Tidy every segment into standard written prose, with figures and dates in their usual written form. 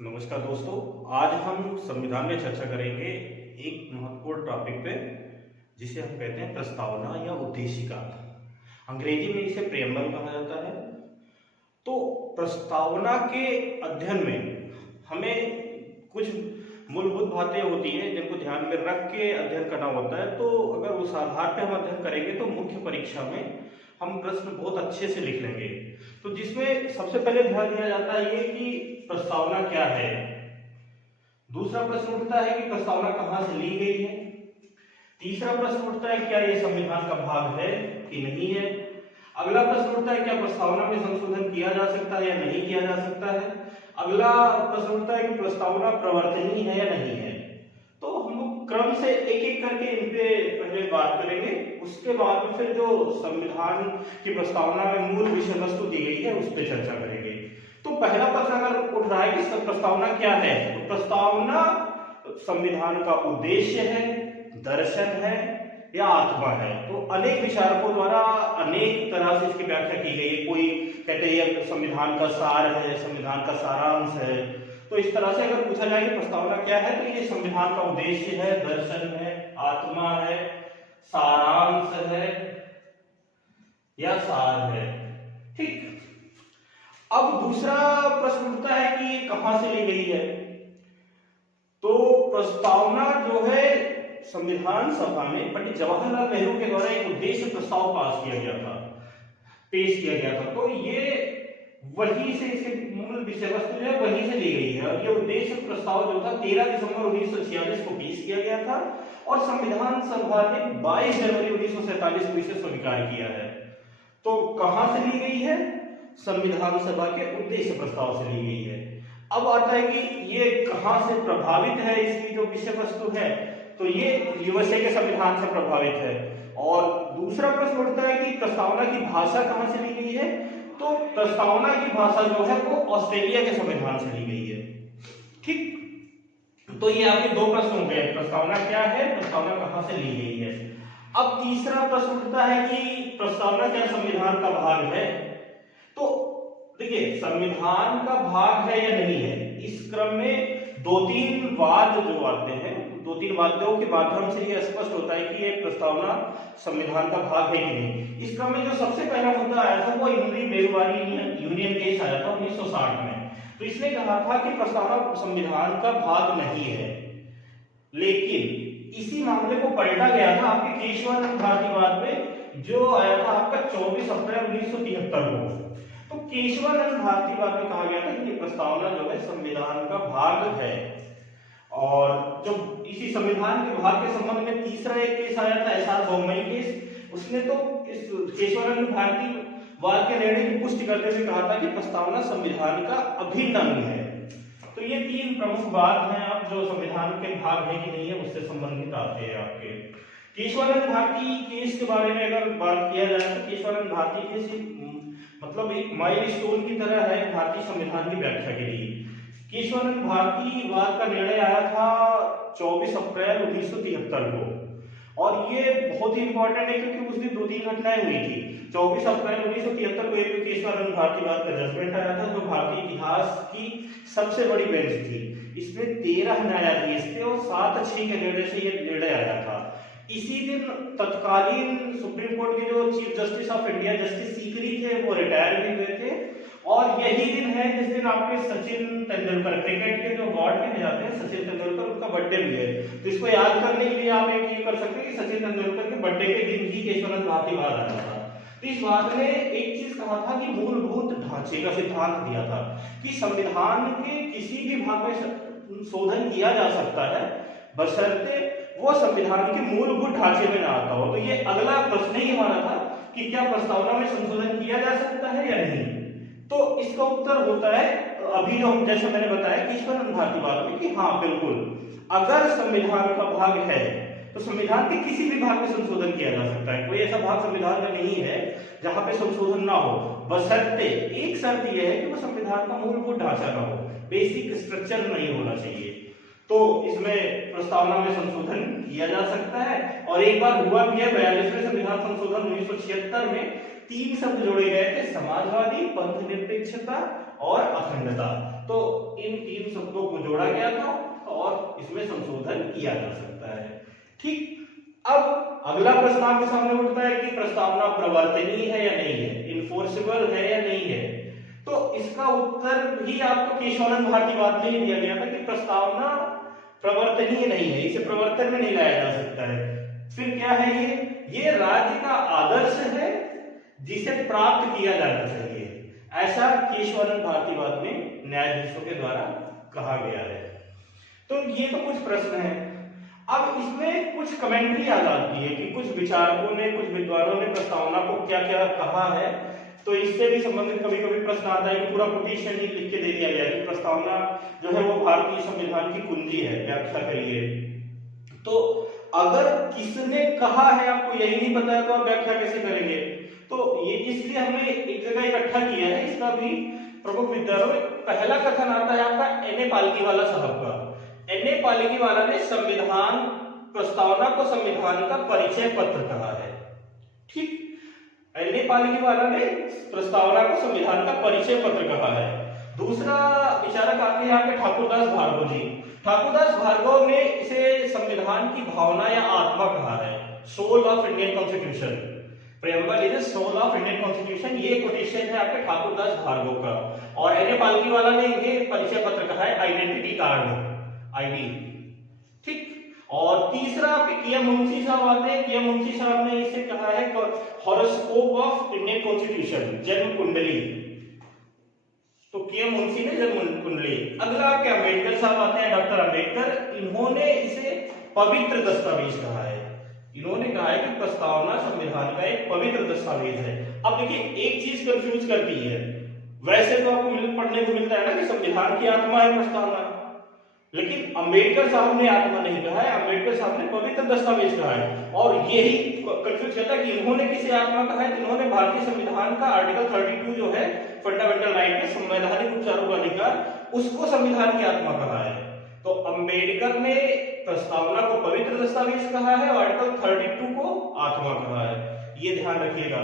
नमस्कार दोस्तों। आज हम संविधान में चर्चा करेंगे एक महत्वपूर्ण टॉपिक पे जिसे हम कहते हैं प्रस्तावना या उद्देशिका। अंग्रेजी में इसे प्रेम्बल कहा जाता है। तो प्रस्तावना के अध्ययन में हमें कुछ मूलभूत बातें होती हैं जिनको ध्यान में रख के अध्ययन करना होता है। तो अगर उस आधार पे हम अध्ययन करेंगे तो मुख्य परीक्षा में हम प्रश्न बहुत अच्छे से लिख लेंगे। तो जिसमें सबसे पहले ध्यान दिया जाता है ये कि प्रस्तावना क्या है। दूसरा प्रश्न उठता है कि प्रस्तावना कहाँ से ली गई है। तीसरा प्रश्न उठता है क्या ये संविधान का भाग है कि नहीं है। अगला प्रश्न उठता है क्या प्रस्तावना में संशोधन किया जा सकता है या नहीं किया जा सकता है। अगला प्रश्न उठता है कि प्रस्तावना प्रवर्तनीय है या नहीं है। तो हम लोग क्रम से एक एक करके इन पे पहले बात करेंगे। उसके बाद में फिर जो संविधान की प्रस्तावना में मूल विषय वस्तु दी गई है उस पर चर्चा करेंगे। तो पहला प्रश्न अगर उठ रहा है कि प्रस्तावना क्या है, तो प्रस्तावना संविधान का उद्देश्य है, दर्शन है या आत्मा है। तो अनेक विचारकों द्वारा अनेक तरह से इसकी व्याख्या की गई है। कोई कहते हैं ये संविधान का सार है, संविधान का सारांश है। तो इस तरह से अगर पूछा जाए कि प्रस्तावना क्या है तो ये संविधान का उद्देश्य है, दर्शन है, आत्मा है, सारांश है या सार है। ठीक। अब दूसरा प्रश्न उठता है कि ये कहां से ली गई है। तो प्रस्तावना जो है संविधान सभा में पंडित जवाहरलाल नेहरू के द्वारा एक उद्देश्य प्रस्ताव पास किया गया था, पेश किया गया था। तो ये वहीं से इसके मूल विषय वस्तु जो है वहीं से ली गई है। और ये उद्देश्य प्रस्ताव जो था 13 दिसंबर 1946 को पेश किया गया था और संविधान सभा ने 22 जनवरी 1947 को इसे स्वीकार किया है। तो कहां से ली गई है? संविधान सभा के उद्देश्य प्रस्ताव से ली गई है। अब आता है कि ये कहां से प्रभावित है, इसकी जो विषय वस्तु है तो ये यूएसए के संविधान से प्रभावित है। और दूसरा प्रश्न उठता है कि प्रस्तावना की भाषा कहां से ली गई है। तो प्रस्तावना की भाषा जो है वो ऑस्ट्रेलिया के संविधान से ली गई है। ठीक। तो ये आपके दो प्रश्न हो गए, प्रस्तावना क्या है, प्रस्तावना कहां से ली गई है। अब तीसरा प्रश्न उठता है कि प्रस्तावना क्या संविधान का भाग है। तो देखिए संविधान का भाग है या नहीं है, इस क्रम में दो तीन वाद जो आते हैं, दो तीन वादों के माध्यम से ये स्पष्ट होता है कि ये प्रस्तावना संविधान का भाग है कि नहीं। इस क्रम में जो सबसे पहला मुद्दा आया था वो हिंदी बेरुवारी यूनियन केस आया था 1960 में। तो इसने कहा था कि प्रस्तावना संविधान का भाग नहीं है। लेकिन इसी मामले को पलटा गया था आपके केशवानंद भारतीवाद में जो आया था आपका 24 अप्रैल 1973 को। तो केशवानंद भारतीवाद में कहा गया था कि प्रस्तावना जो है संविधान का भाग है। और जो इसी संविधान के भाग के संबंध में तीसरा एक केस आया था एसआर बोम्मई केस। उसने तो इस केशवानंद भारतीवाद के निर्णय की पुष्टि करते हुए कहा था कि प्रस्तावना संविधान का अभिन्न अंग है। तो ये तीन प्रमुख बात हैं आप जो संविधान के भाग है कि नहीं है उससे संबंधित आते हैं आपके। केशवानंद भारती केस के बारे में अगर बात किया जाए तो केशवानंद भारती केस मतलब एक माइलस्टोन की तरह है भारतीय संविधान की व्याख्या के लिए। केशवानंद भारतीवाद का निर्णय आया था 24 अप्रैल 1973 को और ये बहुत ही इंपॉर्टेंट है क्योंकि उस दिन दो तीन घटनाएं हुई थी। 24 अप्रैल 1973 को एक केशवानंद भारतीवाद का जजमेंट आया था जो भारतीय इतिहास की सबसे बड़ी बेंच थी। इसमें 13 न्यायाधीश थे और 7-6 के निर्णय से ये निर्णय आया था। इसी दिन तत्कालीन सुप्रीम कोर्ट के जो chief justice of India justice Sikri थे वो रिटायर भी हुए थे। और यही दिन है जिस दिन आपके सचिन तेंदुलकर क्रिकेट के जो गॉड कहे जाते हैं सचिन तेंदुलकर उनका बर्थडे भी है। तो इसको याद करने के लिए आप एक ये कर सकते हैं कि सचिन तेंदुलकर के बर्थडे के दिन ही केशवानंद भारतीवाद आया था। तो इस बात ने एक चीज कहा था कि मूलभूत ढांचे का सिद्धांत दिया था कि संविधान के किसी भी भाग में शोधन किया जा सकता है बशर्ते वो संविधान के मूलभूत ढांचे में ना आता हो। तो ये अगला प्रश्न ही हमारा था कि क्या प्रस्तावना में संशोधन किया जा सकता है या नहीं। तो इसका उत्तर होता है अभी जो हम जैसे मैंने बताया केशवानंद भारतीवाद में कि हाँ बिल्कुल अगर संविधान का भाग है तो संविधान के किसी भी भाग में संशोधन किया जा सकता है। कोई ऐसा भाग संविधान में नहीं है जहां पे संशोधन ना हो बशर्ते एक शर्त यह है कि वो संविधान का मूलभूत ढांचा ना हो, बेसिक स्ट्रक्चर नहीं होना चाहिए। तो इसमें प्रस्तावना में संशोधन किया जा सकता है। और एक बार हुआ भी है 42वें संविधान संशोधन 1976 में 3 शब्द जोड़े गए थे समाज समाजवादी, पंथ निरपेक्षता और अखंडता। तो इन 3 शब्दों को जोड़ा गया था और इसमें संशोधन किया जा सकता है। ठीक, अब अगला प्रश्न आपके सामने उठता है कि प्रस्तावना प्रवर्तनीय है या नहीं है, इन्फोर्सेबल है या नहीं है। तो इसका उत्तर भी आपको केशवानंद भारतीवाद में ही दिया गया था कि प्रस्तावना प्रवर्तनीय नहीं है, इसे प्रवर्तन में नहीं लाया जा सकता है। फिर क्या है ये राज्य का आदर्श है जिसे प्राप्त किया जाना चाहिए, ऐसा केशवानंद भारतीवाद में न्यायाधीशों के द्वारा कहा गया है। तो ये तो कुछ प्रश्न है। अब इसमें कुछ कमेंट्री आ जाती है कि कुछ विचारकों ने, कुछ विद्वानों ने प्रस्तावना को क्या क्या कहा है। तो इससे भी संबंधित कभी कभी प्रश्न आता है कि पूरा कोटेशन ही लिख के दे दिया गया कि प्रस्तावना जो है वो भारतीय संविधान की कुंजी है, व्याख्या करिए। तो अगर किसने कहा है आपको यही नहीं पता है तो आप व्याख्या कैसे करेंगे। तो ये इसलिए हमने एक जगह इकट्ठा किया है, इसका भी प्रमुख विद्यालयों में पहला कथन आता है आपका एन ए पालकीवाला साहब का। एन ए पालकीवाला ने संविधान प्रस्तावना को संविधान का परिचय पत्र कहा है। ठीक, एन ए पालकीवाला ने प्रस्तावना को संविधान का परिचय पत्र कहा है। दूसरा विचारक आते हैं आपके ठाकुरदास भार्गव जी। ठाकुरदास भार्गव ने इसे संविधान की भावना या आत्मा कहा है, soul of Indian constitution. Preamble is soul of Indian constitution, ये कोटेशन है आपके ठाकुरदास भार्गव का। और एन ए पालकीवाला ने ये परिचय पत्र कहा है आइडेंटिटी कार्ड, आईडी। ठीक, और तीसरा आपके किया मुंशी साहब आते हैं। किया मुंशी साहब ने इसे कहा है हॉरोस्कोप ऑफ इंडियन कॉन्स्टिट्यूशन, जन्म कुंडली। तो किया मुंशी ने जन्म कुंडली। अगला आपके अंबेडकर साहब आते हैं, डॉक्टर अंबेडकर। इन्होंने इसे पवित्र दस्तावेज कहा है। इन्होंने कहा है कि प्रस्तावना संविधान का एक पवित्र दस्तावेज है। अब देखिए एक चीज कंफ्यूज करती है, वैसे तो आपको पढ़ने को मिलता है ना कि संविधान की आत्मा है प्रस्तावना, लेकिन अंबेडकर साहब ने आत्मा नहीं कहा है, अंबेडकर साहब ने पवित्र दस्तावेज कहा है। और यही कंफ्यूज करता है कि इन्होंने किसे आत्मा कहा है। तो इन्होंने भारतीय संविधान का आर्टिकल 32 जो है फंडामेंटल राइट में संवैधानिक उपचारों का अधिकार, उसको संविधान की आत्मा कहा है। तो अंबेडकर ने प्रस्तावना को पवित्र दस्तावेज कहा है और आर्टिकल 32 को आत्मा कहा है, ये ध्यान रखिएगा।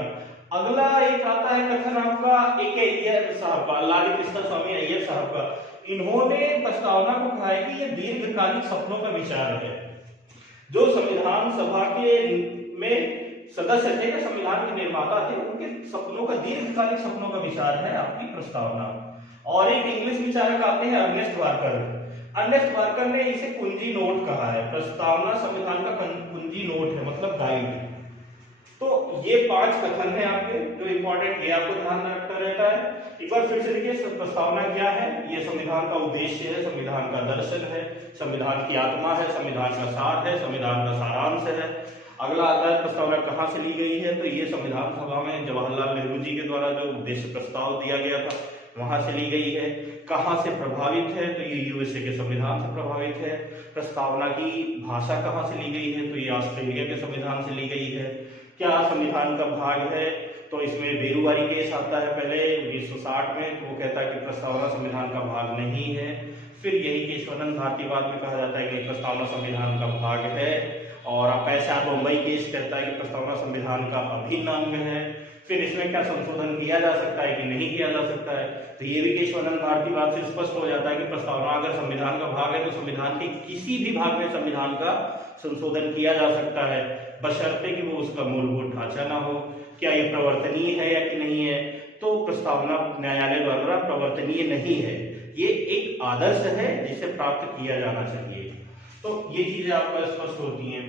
अगला एक आता है कथन आपका ए.के. अय्यर साहब का, लाली कृष्ण स्वामी अय्यर साहब का। इन्होंने प्रस्तावना को कहा है कि यह दीर्घकालिक सपनों का विचार है। जो संविधान सभा के में सदस्य थे, जो संविधान के निर्माता थे, उनके सपनों का, दीर्घकालिक सपनों का विचार है आपकी प्रस्तावना। और एक इंग्लिश विचारक आते हैं अर्नेस्ट वार्कर। अर्नेस्ट वार्कर ने इसे कुंजी नोट कहा है। प्रस्तावना संविधान का कुंजी नोट है, मतलब गाइड। तो ये 5 कथन है आपके जो इंपॉर्टेंट, ये आपको ध्यान रखना रहता है। एक बार फिर से देखिए, प्रस्तावना क्या है। ये संविधान का उद्देश्य है, संविधान का दर्शन है, संविधान की आत्मा है, संविधान का सार है, संविधान का सारांश है। अगला आता है प्रस्तावना कहाँ से ली गई है। तो ये संविधान सभा में जवाहरलाल नेहरू जी के द्वारा जो उद्देश्य प्रस्ताव दिया गया था वहां से ली गई है। कहाँ से प्रभावित है, तो ये यूएसए के संविधान से प्रभावित है। प्रस्तावना की भाषा कहाँ से ली गई है, तो ये ऑस्ट्रेलिया के संविधान से ली गई है। क्या संविधान का भाग है, तो इसमें बेरुवारी केस आता है पहले 1960 में, तो वो कहता है कि प्रस्तावना संविधान का भाग नहीं है। फिर यही केशवानंद भारतीवाद में कहा जाता है कि प्रस्तावना संविधान का भाग है। और पैसा बम्बई केस कहता है कि प्रस्तावना संविधान का अभिन्न अंग है। फिर इसमें क्या संशोधन किया जा सकता है कि नहीं किया जा सकता है, तो ये भी केशवानंद भारतीवाद से स्पष्ट हो जाता है कि प्रस्तावना अगर संविधान का भाग है तो संविधान के किसी भी भाग में संविधान का संशोधन किया जा सकता है, बशर्ते कि वो उसका मूलभूत ढांचा ना हो। क्या ये प्रवर्तनीय है या कि नहीं है, तो प्रस्तावना न्यायालय द्वारा प्रवर्तनीय नहीं है, ये एक आदर्श है जिसे प्राप्त किया जाना चाहिए। तो ये चीजें आपको स्पष्ट होती हैं।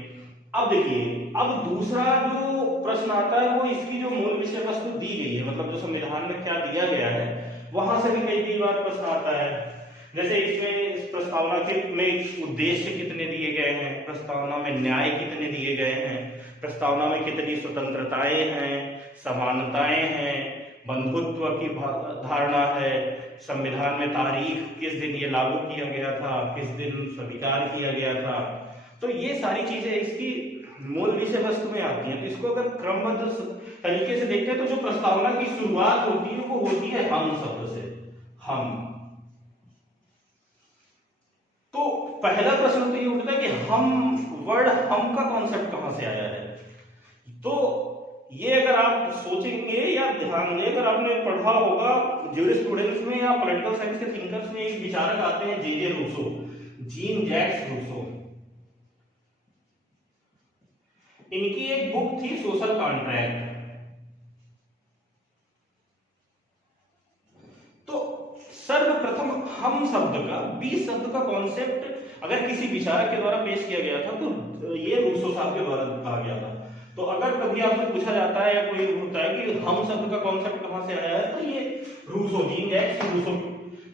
अब देखिए, अब दूसरा जो प्रश्न आता है वो इसकी जो मूल विषय वस्तु दी गई है, मतलब जो संविधान में क्या दिया गया है, वहां से भी कई बार प्रश्न आता है। जैसे इसमें इस प्रस्तावना के में उद्देश्य कितने दिए गए हैं, प्रस्तावना में न्याय कितने दिए गए हैं, प्रस्तावना में कितनी स्वतंत्रताएं हैं, समानताएं हैं, बंधुत्व की धारणा है, संविधान में तारीख किस दिन ये लागू किया गया था, किस दिन स्वीकार किया गया था। तो ये सारी चीजें इसकी मूल विषय वस्तु में आती हैं। तो इसको अगर क्रमबद्ध तरीके से देखते हैं तो जो प्रस्तावना की शुरुआत होती है वो होती है हम शब्द से, हम। तो पहला प्रश्न तो ये उठता है कि हम वर्ड, हम का कॉन्सेप्ट कहां से आया है। तो ये अगर आप सोचेंगे या ध्यान दें, अगर आपने पढ़ा होगा ज्यूरिस्प्रूडेंस में या पॉलिटिकल साइंस के थिंकर्स में एक विचारक आते हैं जे रूसो, जीन जैक्स रूसो। इनकी एक बुक थी सोशल कॉन्ट्रैक्ट। तो सर्वप्रथम हम शब्द का, बी शब्द का कॉन्सेप्ट अगर किसी विचारक के द्वारा पेश किया गया था तो ये रूसो साहब के द्वारा कहा गया था। तो अगर कभी आपसे पूछा जाता है या कोई होता है कि हम शब्द का कॉन्सेप्ट कहां से आया है, तो ये रूसो, जीन जैक्स रूसो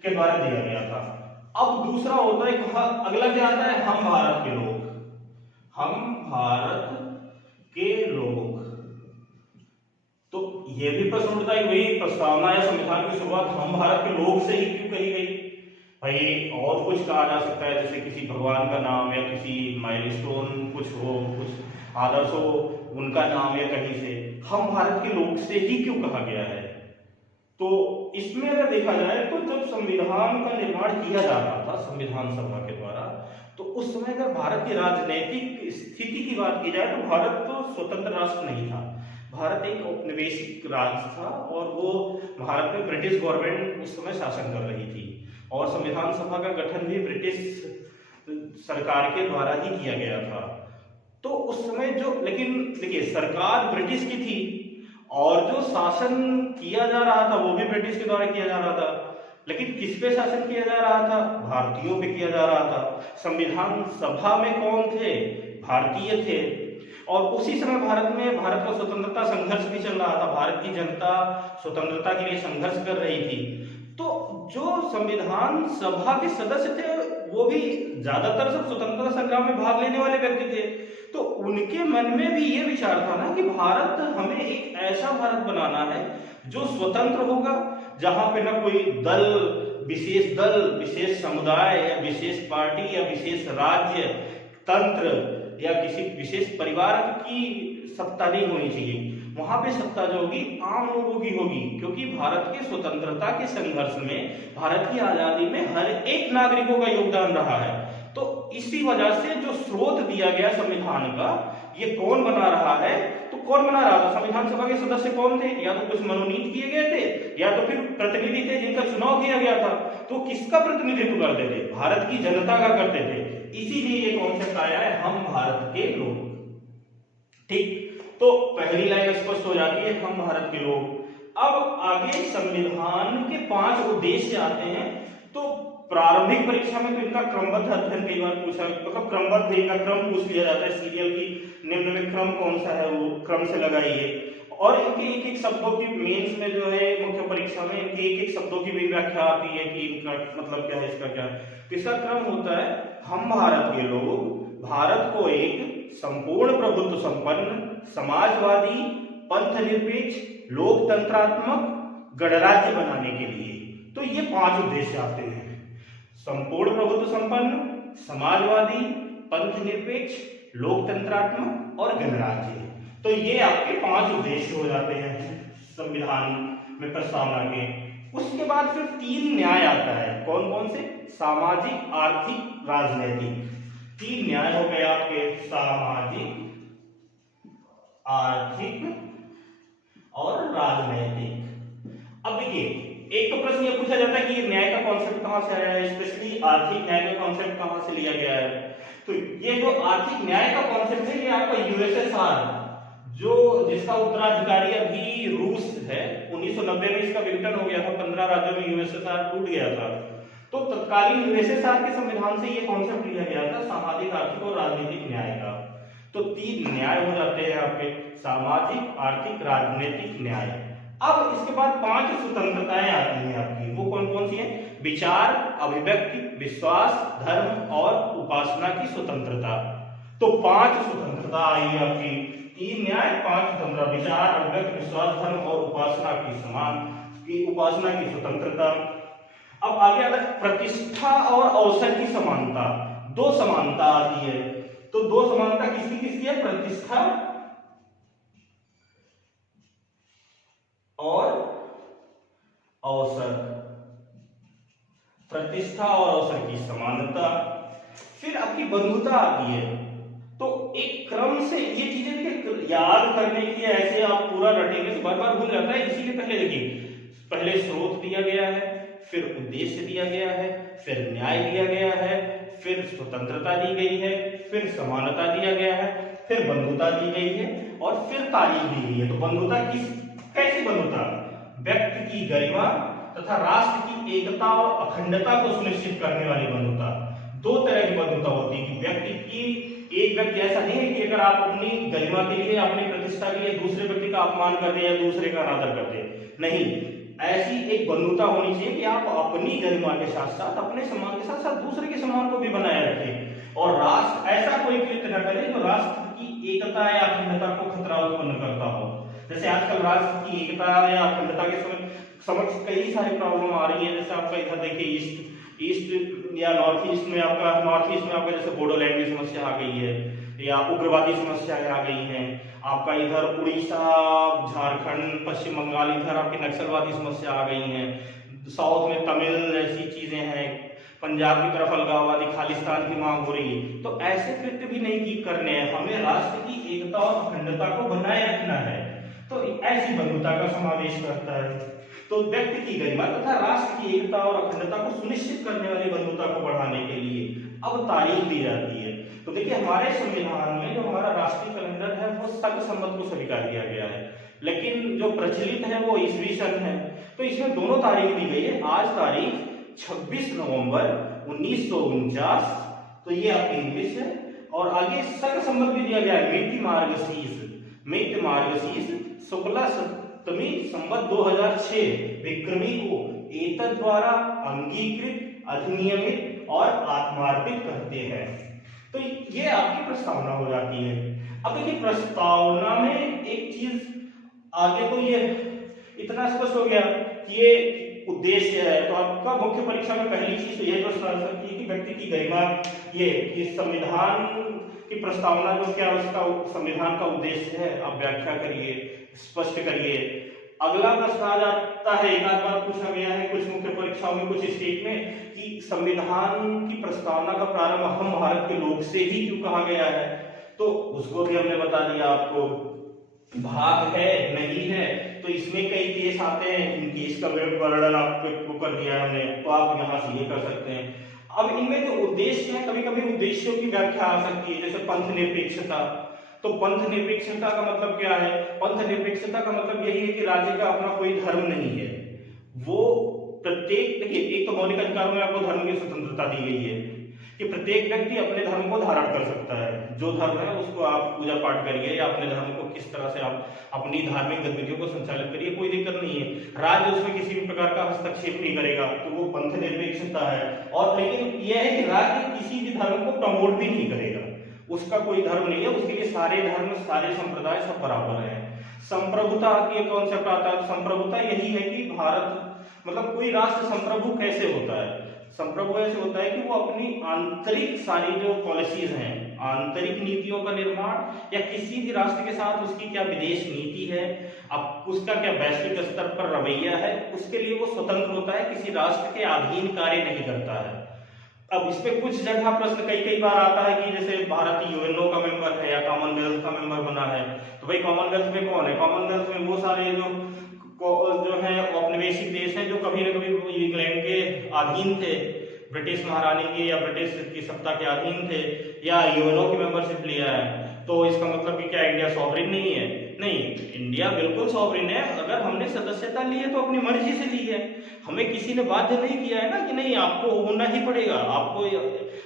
के द्वारा दिया गया था। अब दूसरा होता है कहा, अगला क्या आता है, हम भारत के लोग, हम भारत के लोग। तो ये भी प्रश्न उठता है, वही प्रस्तावना या संविधान की शुरुआत हम भारत के लोग से ही क्यों कही गई? भाई और कुछ कहा जा सकता है, जैसे किसी भगवान का नाम या किसी माइलस्टोन कुछ हो, कुछ आदर्श हो, उनका नाम या कहीं से हम भारत के लोग से ही क्यों कहा गया है? तो इसमें अगर देखा जाए तो जब संविधान का निर्माण किया जा रहा था संविधान सभा के द्वारा, तो उस समय अगर भारत की राजनीतिक स्थिति की बात की जाए तो भारत तो स्वतंत्र राष्ट्र नहीं था। भारत एक औपनिवेशिक राज्य था और वो भारत में ब्रिटिश गवर्नमेंट उस समय शासन कर रही थी और संविधान सभा का गठन भी ब्रिटिश सरकार के द्वारा ही किया गया था। तो उस समय जो, लेकिन देखिए सरकार ब्रिटिश की थी और जो शासन किया जा रहा था वो भी ब्रिटिश के द्वारा किया जा रहा था, लेकिन किस पे शासन किया जा रहा था? भारतीयों पे किया जा रहा था। संविधान सभा में कौन थे? भारतीय थे। और उसी समय भारत का स्वतंत्रता संघर्ष भी चल रहा था, भारत की जनता स्वतंत्रता के लिए संघर्ष कर रही थी। तो जो संविधान सभा के सदस्य थे वो भी ज्यादातर सब स्वतंत्रता संग्राम में भाग लेने वाले व्यक्ति थे। तो उनके मन में भी ये विचार था ना कि भारत, हमें एक ऐसा भारत बनाना है जो स्वतंत्र होगा, जहां पे ना कोई दल, विशेष समुदाय या विशेष पार्टी या विशेष राज्य तंत्र या किसी विशेष परिवार की सत्ता नहीं होनी चाहिए। वहां पे सत्ता जो होगी आम लोगों की होगी, क्योंकि भारत के स्वतंत्रता के संघर्ष में, भारत की आजादी में हर एक नागरिकों का योगदान रहा है। तो इसी वजह से जो स्रोत दिया गया संविधान का, ये कौन बना रहा है? तो कौन बना रहा था? संविधान सभा के सदस्य कौन थे? या तो कुछ मनोनीत किए गए थे या तो फिर प्रतिनिधि थे जिनका चुनाव किया गया था। तो किसका प्रतिनिधित्व करते थे? भारत की जनता का करते थे। इसीलिए ये कॉन्सेप्ट आया है हम भारत के लोग। ठीक, तो पहली लाइन स्पष्ट हो जाती है, हम भारत के लोग। अब आगे संविधान के 5 उद्देश्य आते हैं। तो प्रारंभिक परीक्षा में तो इनका क्रमबद्ध अध्ययन कई बार पूछा, मतलब क्रमबद्ध इनका क्रम पूछ लिया जाता है, सीरियल की निम्न में क्रम कौन सा है वो क्रम से लगाइए। और इनके एक एक शब्दों की मेंस में जो है मुख्य परीक्षा में इनके एक एक शब्दों की भी व्याख्या आती है कि इनका मतलब क्या है, इसका क्या है। इसका क्रम होता है, हम भारत के लोग भारत को एक संपूर्ण प्रभुत्व संपन्न, समाजवादी, पंथ निरपेक्ष, लोकतंत्रात्मक गणराज्य बनाने के लिए। तो ये 5 उद्देश्य आते हैं, संपूर्ण प्रभुत्व संपन्न, समाजवादी, पंथ निरपेक्ष, लोकतंत्रात्मक और गणराज्य। तो ये आपके 5 उद्देश्य हो जाते हैं संविधान में प्रस्तावना के। उसके बाद फिर 3 न्याय आता है। कौन कौन से? सामाजिक, आर्थिक, राजनैतिक। 3 न्याय हो गए आपके, सामाजिक, आर्थिक और राजनैतिक। अब देखिए, एक तो प्रश्न ये पूछा जाता है कि ये न्याय का कॉन्सेप्ट कहां से आया है, स्पेशली आर्थिक न्याय का कॉन्सेप्ट कहां से लिया गया है। तो ये जो आर्थिक न्याय का कॉन्सेप्ट है, ये आपका यूएसएसआर, जो जिसका उत्तराधिकारी अभी रूस है, 1990 में इसका विघटन हो गया था, 15 राज्यों में यूएसएसआर टूट गया था। तो तत्कालीन यूएसएसआर के संविधान से ये कॉन्सेप्ट लिया गया था, सामाजिक, आर्थिक और राजनीतिक न्याय का। तो 3 न्याय हो जाते हैं आपके, सामाजिक, आर्थिक, राजनीतिक न्याय। अब इसके बाद 5 स्वतंत्रताएं आती हैं आपकी। वो कौन कौन सी हैं? विचार, अभिव्यक्ति, विश्वास, धर्म और उपासना की स्वतंत्रता। तो 5 स्वतंत्रता आई है आपकी, 3 न्याय, 5 स्वतंत्रता, विचार, अभिव्यक्ति, विश्वास, धर्म और उपासना की स्वतंत्रता। अब आगे आता है प्रतिष्ठा और अवसर की समानता। 2 समानता आती है। तो 2 समानता किसकी किसकी है? प्रतिष्ठा और अवसर, प्रतिष्ठा और अवसर की समानता। फिर आपकी बंधुता आती है। तो एक क्रम से ये चीजें देखिए याद करने के लिए ऐसे आप पूरा रटेंगे तो बार बार भूल जाता है। इसीलिए पहले देखिए, पहले स्रोत दिया गया है, फिर उद्देश्य दिया गया है, फिर न्याय दिया गया है, फिर स्वतंत्रता दी गई है, फिर समानता दिया गया है, फिर बंधुता दी गई है और फिर तारीख दी गई है। तो बंधुता कैसी बंधुता? व्यक्ति की गरिमा तथा राष्ट्र की एकता और अखंडता को सुनिश्चित करने वाली बंधुता। दो तरह की बंधुता होती है कि व्यक्ति की, एक व्यक्ति ऐसा नहीं है कि अगर आप अपनी गरिमा के लिए, अपनी प्रतिष्ठा के लिए दूसरे व्यक्ति का अपमान कर दे या दूसरे का अनादर कर दे, नहीं, ऐसी एक बंधुता होनी चाहिए कि आप अपनी गरिमा के साथ साथ, अपने सम्मान के साथ साथ दूसरे के सम्मान को भी बनाए रखें और राष्ट्र ऐसा कोई कृत्य न करे जो राष्ट्र की एकता या अखंडता को खतरा उत्पन्न करता हो। जैसे आजकल राष्ट्र की एकता या अखंडता के समक्ष कई सारी प्रॉब्लम आ रही है। जैसे आपका इधर देखिए ईस्ट या नॉर्थ ईस्ट में आपका जैसे बोडोलैंड की समस्या आ गई है या उग्रवादी समस्याएं आ गई हैं। आपका इधर उड़ीसा, झारखंड, पश्चिम बंगाल, इधर आपकी नक्सलवादी समस्या आ गई है। साउथ में तमिल ऐसी चीजें हैं, पंजाब की तरफ अलगाववादी खालिस्तान की मांग हो रही है। तो ऐसे कृत्य भी नहीं करने हैं, हमें राष्ट्र की एकता और अखंडता को बनाए रखना है। तो ऐसी बंधुता का समावेश करता है। तो व्यक्ति की गरिमा तथा राष्ट्र की एकता और अखंडता को सुनिश्चित करने वाली बंधुता को बढ़ाने के लिए अब तारीख दी जाती है। तो देखिए हमारे संविधान में जो हमारा राष्ट्रीय कैलेंडर है वो सर्व सम्मत को स्वीकार किया गया है, लेकिन जो प्रचलित है वो ईस्वी सन है। तो इसमें दोनों तारीख दी गई है। आज तारीख 26 नवंबर 1949, तो ये आपकी इंग्लिश है, और आगे सर्व सम्मत भी दिया गया है मित मार्गशीर्ष शुक्ला सप्तमी संवत 2006 विक्रमी को एतद द्वारा अंगीकृत, अधिनियमित और आत्मार्पित करते हैं। तो ये आपकी प्रस्तावना हो जाती है। अब देखिए प्रस्तावना में एक चीज आगे, तो ये इतना स्पष्ट हो गया कि ये उद्देश्य है। तो आपका मुख्य परीक्षा में पहली चीज तो यही प्रश्न आ सकती है कि व्यक्ति की गरिमा, ये संविधान की प्रस्तावना जो क्या उसका संविधान का उद्देश्य है, आप व्याख्या करिए, स्पष्ट करिए। अगला प्रश्न आ जाता है, एक आध बार पूछा गया है कुछ मुख्य परीक्षाओं में, कुछ स्टेट में, कि संविधान की प्रस्तावना का प्रारंभ हम भारत के लोग से ही क्यों कहा गया है। तो उसको भी हमने बता दिया आपको, भाग है नहीं है, तो इसमें कई केस आते हैं, इन केस का वर्णन आपको कर दिया हमने, तो आप यहाँ से ये कर सकते हैं। अब इनमें जो उद्देश्य है, कभी कभी उद्देश्यों की व्याख्या आ सकती है, जैसे पंथ निरपेक्षता। तो पंथ निरपेक्षता का मतलब क्या है? पंथ निरपेक्षता का मतलब यही है कि राज्य का अपना कोई धर्म नहीं है। वो प्रत्येक, देखिए एक तो मौलिक अधिकारों में आपको धर्म की स्वतंत्रता दी गई है कि प्रत्येक व्यक्ति अपने धर्म को धारण कर सकता है। जो धर्म है उसको आप पूजा पाठ करिए या अपने धर्म को किस तरह से आप अपनी धार्मिक गतिविधियों को संचालित करिए, कोई दिक्कत नहीं है। राज्य उसमें किसी भी प्रकार का हस्तक्षेप नहीं करेगा, तो वो पंथ निरपेक्षता है। और लेकिन यह है कि राज्य किसी भी धर्म को प्रमोट भी नहीं करेगा, उसका कोई धर्म नहीं है, उसके लिए सारे धर्म, सारे संप्रदाय सब बराबर है। संप्रभुता की कॉन्सेप्ट आता है। संप्रभुता यही है कि भारत, मतलब कोई राष्ट्र संप्रभु कैसे होता है? संप्रभु ऐसे होता है कि वो अपनी आंतरिक सारी जो पॉलिसीज हैं, आंतरिक नीतियों का निर्माण, या किसी भी राष्ट्र के साथ उसकी क्या विदेश नीति है, अब उसका क्या वैश्विक स्तर पर रवैया है, उसके लिए वो स्वतंत्र होता है, किसी राष्ट्र के अधीन कार्य नहीं करता है। अब इस पे कुछ जगह प्रश्न कई बार आता है कि जैसे भारत यूएनओ का मेंबर है या कॉमनवेल्थ का मेंबर बना है, तो भाई कॉमनवेल्थ में कौन है? कॉमनवेल्थ में वो सारे जो है औपनिवेशिक देश हैं जो कभी न कभी इंग्लैंड के अधीन थे, ब्रिटिश महारानी के या ब्रिटिश की सत्ता के अधीन थे, या यूएनओ की मेंबरशिप लिया है। तो इसका मतलब कि क्या इंडिया सॉवरेन नहीं है? नहीं, इंडिया बिल्कुल सॉवरेन है। अगर हमने सदस्यता ली है तो अपनी मर्जी से ली है, हमें किसी ने बाध्य नहीं किया है ना कि नहीं आपको होना ही पड़ेगा, आपको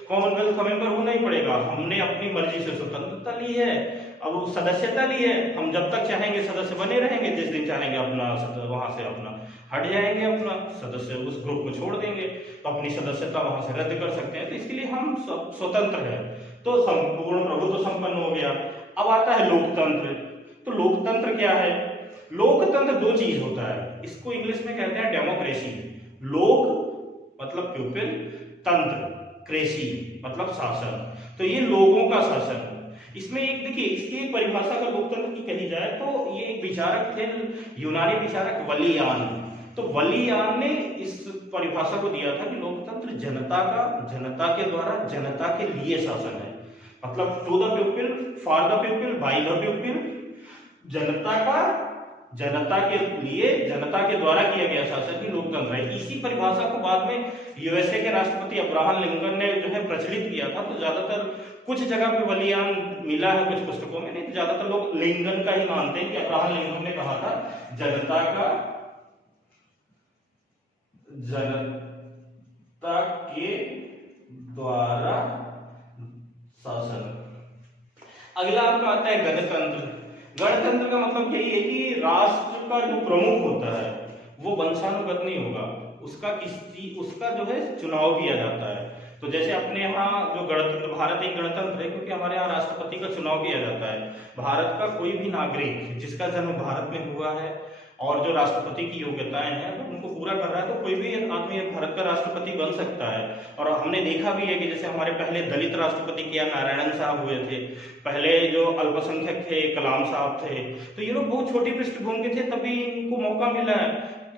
कॉमनवेल्थ का मेंबर होना ही पड़ेगा। हमने अपनी मर्जी से स्वतंत्रता ली है, अब सदस्यता ली है, हम जब तक चाहेंगे सदस्य बने रहेंगे, जिस दिन चाहेंगे अपना वहां से अपना हट जाएंगे, अपना सदस्य उस ग्रुप को छोड़ देंगे, तो अपनी सदस्यता वहां से रद्द कर सकते हैं। तो इसके लिए हम स्वतंत्र हैं, तो संपूर्ण प्रभुत्व संपन्न हो गया। अब आता है लोकतंत्र। तो लोकतंत्र क्या है? लोकतंत्र दो चीज होता है, इसको इंग्लिश में कहते हैं डेमोक्रेसी। लोक मतलब पीपल, तंत्र क्रेसी मतलब शासन, तो ये लोगों का शासन। इसमें एक देखिए, इसकी परिभाषा अगर लोकतंत्र की कही जाए तो ये एक विचारक थे, यूनानी विचारक वलियान। तो वलियान ने इस परिभाषा को दिया था कि लोकतंत्र जनता का, जनता के द्वारा, जनता के लिए शासन है। मतलब to the people, for the people, by the people, जनता के लिए, जनता के द्वारा किया गया शासन ही लोकतंत्र है। इसी परिभाषा को बाद में यूएसए के राष्ट्रपति अब्राहम लिंकन ने जो है प्रचलित किया था। तो ज्यादातर कुछ जगह पे बलियान मिला है कुछ पुस्तकों में, नहीं तो ज्यादातर लोग लिंकन का ही मानते हैं कि अब्राहम लिंकन ने कहा था जनता के द्वारा शासन। अगला आपका आता है गणतंत्र। गणतंत्र का मतलब यही है कि राष्ट्र का जो प्रमुख होता है वो वंशानुगत नहीं होगा, उसका जो है चुनाव किया जाता है। तो जैसे अपने यहाँ जो गणतंत्र, भारत एक गणतंत्र है क्योंकि हमारे यहाँ राष्ट्रपति का चुनाव किया जाता है। भारत का कोई भी नागरिक जिसका जन्म भारत में हुआ है और जो राष्ट्रपति की योग्यताएं हैं तो उनको पूरा कर रहा है, तो कोई भी आदमी भारत का राष्ट्रपति बन सकता है। और हमने देखा भी है कि जैसे हमारे पहले दलित राष्ट्रपति के नारायणन साहब हुए थे, पहले जो अल्पसंख्यक थे कलाम साहब थे, तो ये लोग बहुत छोटी पृष्ठभूमि के थे तभी इनको मौका मिला है,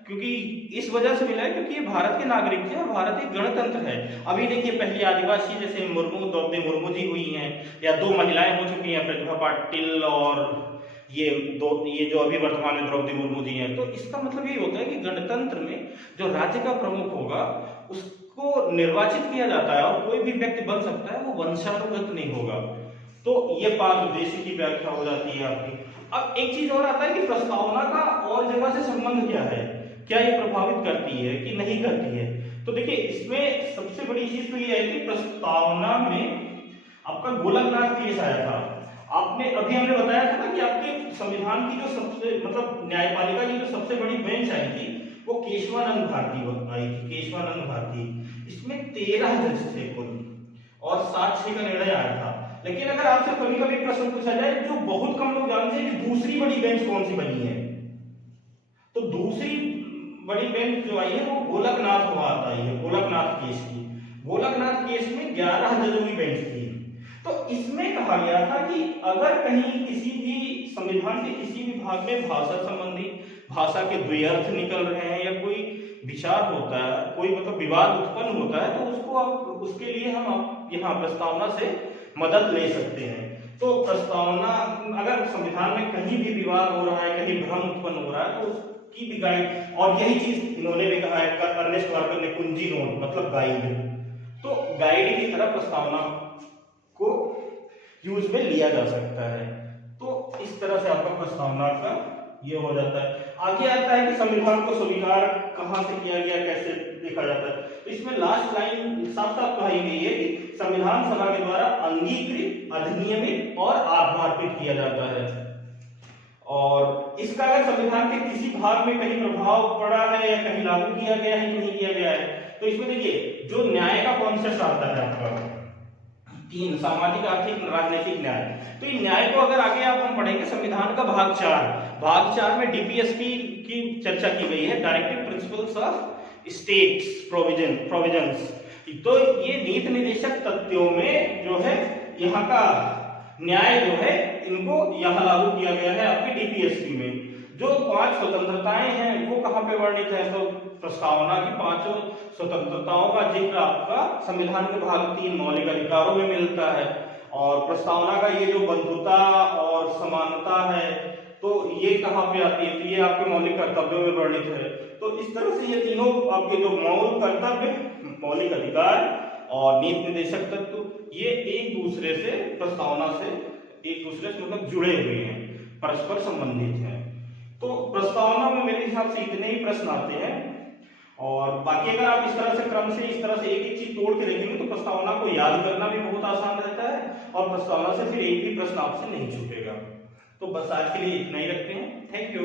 क्योंकि इस वजह से मिला है क्योंकि ये भारत के नागरिक थे और भारत एक गणतंत्र है। अभी देखिए पहली आदिवासी जैसे द्रौपदी मुर्मू जी हुई हैं, या 2 महिलाएं हो चुकी हैं, प्रतिभा पाटिल और ये जो अभी वर्तमान में द्रौपदी मुर्मू जी हैं। तो इसका मतलब ये होता है कि गणतंत्र में जो राज्य का प्रमुख होगा उसको निर्वाचित किया जाता है और कोई भी व्यक्ति बन सकता है, वो वंशानुगत नहीं होगा। तो ये 5 उद्देश्य की व्याख्या हो जाती है आपकी। अब एक चीज और आता है कि प्रस्तावना का और जगह से संबंध क्या है, क्या ये प्रभावित करती है कि नहीं करती है। तो देखिए इसमें सबसे बड़ी चीज तो ये है कि प्रस्तावना में आपका गोलकनाथ केस आया था। हमने बताया था ना कि आपके संविधान की जो सबसे मतलब न्यायपालिका की जो सबसे बड़ी बेंच आई थी वो केशवानंद भारती आई थी, केशवानंद भारती। इसमें 13 जज थे कुल और 7-6 का निर्णय आया था। लेकिन अगर आपसे कभी कभी प्रश्न पूछा जाए जो बहुत कम लोग जानते हैं कि दूसरी बड़ी बेंच कौन सी बनी है, तो दूसरी बड़ी बेंच जो आई है वो गोलकनाथ बात आई है, गोलकनाथ केस की। गोलकनाथ केस में 11 जजों की बेंच थी। तो इसमें कहा गया था कि अगर कहीं किसी भी संविधान के किसी भी भाग में भाषा संबंधी, भाषा के द्व्यर्थ निकल रहे हैं या कोई विचार होता है, कोई मतलब विवाद उत्पन्न होता है, तो उसके लिए हम यहाँ प्रस्तावना से मदद ले सकते हैं। तो प्रस्तावना अगर संविधान में कहीं भी विवाद हो रहा है, कहीं भ्रम उत्पन्न हो रहा है, तो उसकी भी गाइड, और यही चीज इन्होंने भी कहा है, अर्नेस्ट वार्कर ने, कुंजी नोट मतलब गाइड। तो गाइड की तरह प्रस्तावना को यूज में लिया जा सकता है। तो इस तरह से आपका प्रस्तावना का ये हो जाता है। आगे आता है कि संविधान को स्वीकार कहां से किया गया, कैसे देखा जाता है। तो इसमें लास्ट लाइन साफ साफ कही गई है कि संविधान सभा के द्वारा अंगीकृत, अधिनियमित और आत्मार्पित किया जाता है। और इसका अगर संविधान के किसी भाग में कहीं प्रभाव पड़ा है या कहीं लागू किया गया है कि नहीं किया गया है, तो इसमें देखिए जो न्याय का कॉन्सेप्ट आता है आपका 3, सामाजिक, आर्थिक, राजनीतिक न्याय। तो इन न्याय को अगर आगे आप हम पढ़ेंगे संविधान का भाग 4 में डीपीएसपी की चर्चा की गई है, directive principles of states provisions. तो ये नीति निर्देशक तथ्यों में जो है यहाँ का न्याय जो है इनको यहाँ लागू किया गया है आपकी डीपीएसपी में। जो 5 स्वतंत्रताएं हैं वो कहाँ पे वर्णित है, तो प्रस्तावना की 5 स्वतंत्रताओं का जिक्र आपका संविधान के भाग 3 मौलिक अधिकारों में मिलता है। और प्रस्तावना का ये जो बंधुता और समानता है तो ये कहाँ पे आती है, तो ये आपके मौलिक कर्तव्यों में वर्णित है। तो इस तरह से ये तीनों आपके जो मौलिक कर्तव्य, मौलिक अधिकार और नीति निर्देशक तत्व ये एक दूसरे से प्रस्तावना से मतलब जुड़े हुए हैं, परस्पर संबंधित हैं। तो प्रस्तावना में मेरे हिसाब से इतने ही प्रश्न आते हैं। और बाकी अगर आप इस तरह से क्रम से इस तरह से एक एक चीज तोड़ के देखेंगे तो प्रस्तावना को याद करना भी बहुत आसान रहता है और प्रस्तावना से फिर एक भी प्रश्न आपसे नहीं छूटेगा। तो बस आज के लिए इतना ही रखते हैं। Thank you.